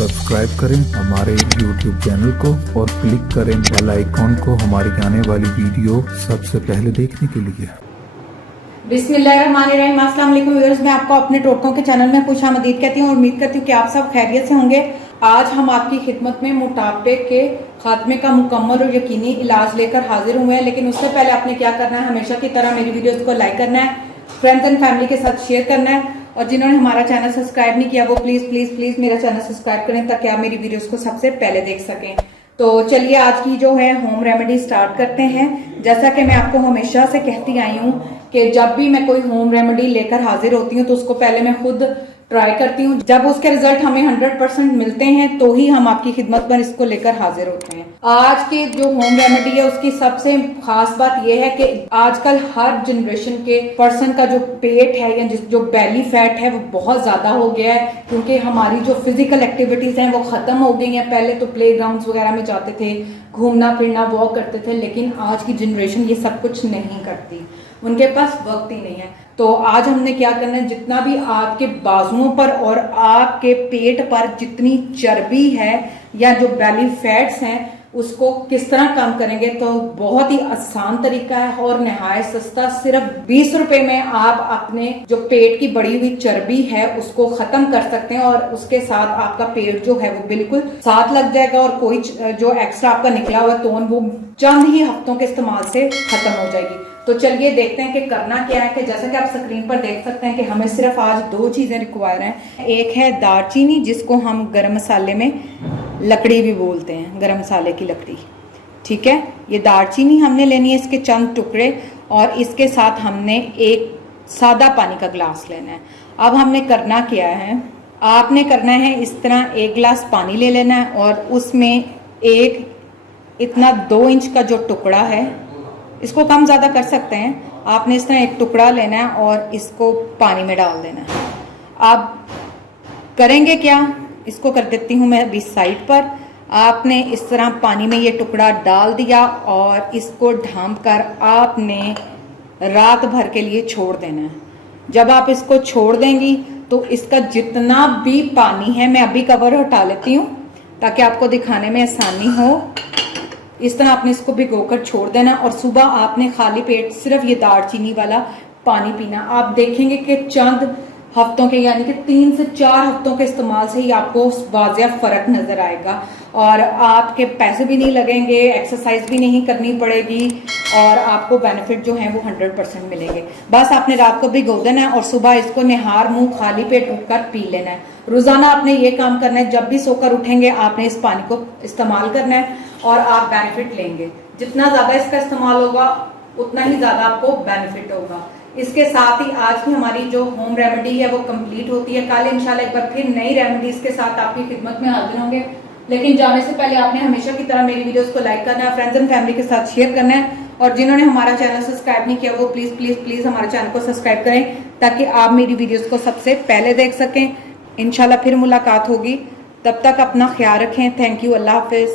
Subscribe करें हमारे YouTube channel को और क्लिक करें बेल आइकॉन को हमारी आने वाली वीडियो सबसे पहले देखने के लिए। बिस्मिल्लाहिर्रहमानिर्रहीम। अस्सलाम वालेकुम व्यूअर्स, मैं आपको अपने टोटकों के चैनल में खुशामदीद कहती हूँ और उम्मीद करती हूँ कि आप सब खैरियत से होंगे। आज हम आपकी खिदमत में मोटापे के खात्मे का मुकम्मल और यकीनी इलाज लेकर हाजिर हुए हैं। लेकिन उससे पहले आपने क्या करना है, हमेशा की तरह मेरी वीडियोस को लाइक करना है, फ्रेंड्स एंड फैमिली के साथ शेयर करना है और जिन्होंने हमारा चैनल सब्सक्राइब नहीं किया वो प्लीज प्लीज प्लीज मेरा चैनल सब्सक्राइब करें ताकि आप मेरी वीडियोस को सबसे पहले देख सकें। तो चलिए आज की जो है होम रेमेडी स्टार्ट करते हैं। जैसा कि मैं आपको हमेशा से कहती आई हूँ कि जब भी मैं कोई होम रेमेडी लेकर हाजिर होती हूँ तो उसको पहले मैं खुद ट्राई करती हूँ। जब उसके रिजल्ट हमें 100% मिलते हैं तो ही हम आपकी खिदमत पर इसको लेकर हाजिर होते हैं। आज की जो होम रेमेडी है उसकी सबसे खास बात यह है कि आजकल हर जनरेशन के पर्सन का जो पेट है या जो बेली फैट है वो बहुत ज्यादा हो गया है, क्योंकि हमारी जो फिजिकल एक्टिविटीज हैं वो खत्म हो गई हैं। पहले तो प्ले ग्राउंड्स वगैरह में जाते थे, घूमना फिरना वॉक करते थे, लेकिन आज की जनरेशन ये सब कुछ नहीं करती, उनके पास वक्त ही नहीं है। तो आज हमने क्या करना है, जितना भी आपके बाजुओं पर और आपके पेट पर जितनी चर्बी है या जो बेली फैट्स हैं उसको किस तरह कम करेंगे। तो बहुत ही आसान तरीका है और नहायत सस्ता। सिर्फ 20 रुपए में आप अपने जो पेट की बढ़ी हुई चर्बी है उसको खत्म कर सकते हैं और उसके साथ आपका पेट जो है वो बिल्कुल साथ लग जाएगा और कोई जो एक्स्ट्रा आपका निकला हुआ तोन वो चंद ही हफ्तों के इस्तेमाल से खत्म हो जाएगी। तो चलिए देखते हैं कि करना क्या है। कि जैसा कि आप स्क्रीन पर देख सकते हैं कि हमें सिर्फ आज 2 चीजें रिक्वायर हैं। एक है दालचीनी, जिसको हम गरम मसाले में लकड़ी भी बोलते हैं, गरम मसाले की लकड़ी, ठीक है। ये दालचीनी हमने लेनी है, इसके चंद टुकड़े, और इसके साथ हमने एक सादा पानी का गिलास लेना है। अब हमने करना क्या है, आपने करना है इस तरह 1 गिलास पानी ले लेना है और उसमें एक इतना 2 इंच का जो टुकड़ा है, इसको कम ज़्यादा कर सकते हैं, आपने इस तरह एक टुकड़ा लेना है और इसको पानी में डाल देना है। अब करेंगे क्या, इसको कर देती हूँ मैं अभी साइड पर। आपने इस तरह पानी में ये टुकड़ा डाल दिया और इसको ढांप कर आपने रात भर के लिए छोड़ देना है। जब आप इसको छोड़ देंगी तो इसका जितना भी पानी है, मैं अभी कवर हटा लेती हूँ ताकि आपको दिखाने में आसानी हो। इस तरह आपने इसको भिगोकर छोड़ देना और सुबह आपने खाली पेट सिर्फ ये दालचीनी वाला पानी पीना। आप देखेंगे कि चंद हफ्तों के यानी कि 3 से 4 हफ्तों के इस्तेमाल से ही आपको वाज़िया फर्क नजर आएगा और आपके पैसे भी नहीं लगेंगे, एक्सरसाइज भी नहीं करनी पड़ेगी और आपको बेनिफिट जो है वो 100% मिलेंगे। बस आपने रात को भिगो देना है और सुबह इसको निहार मुंह खाली पेट उठकर पी लेना है। रोजाना आपने ये काम करना है, जब भी सोकर उठेंगे आपने इस पानी को इस्तेमाल करना है और आप बेनिफिट लेंगे। जितना ज्यादा इसका इस्तेमाल होगा उतना ही ज्यादा आपको बेनिफिट होगा। इसके साथ ही आज की हमारी जो होम रेमेडी है वो कंप्लीट होती है। कल इंशाल्लाह एक बार फिर नई रेमेडीज के साथ आपकी खिदमत में हाजिर होंगे। लेकिन जाने से पहले आपने हमेशा की तरह मेरी वीडियोस को लाइक करना है, फ्रेंड्स एंड फैमिली के साथ शेयर करना है और जिन्होंने हमारा चैनल सब्सक्राइब नहीं किया वो प्लीज प्लीज प्लीज हमारे चैनल को सब्सक्राइब करें ताकि आप मेरी वीडियोस को सबसे पहले देख सकें। इंशाल्लाह फिर मुलाकात होगी, तब तक अपना ख्याल रखें। Thank you, Allah Hafiz.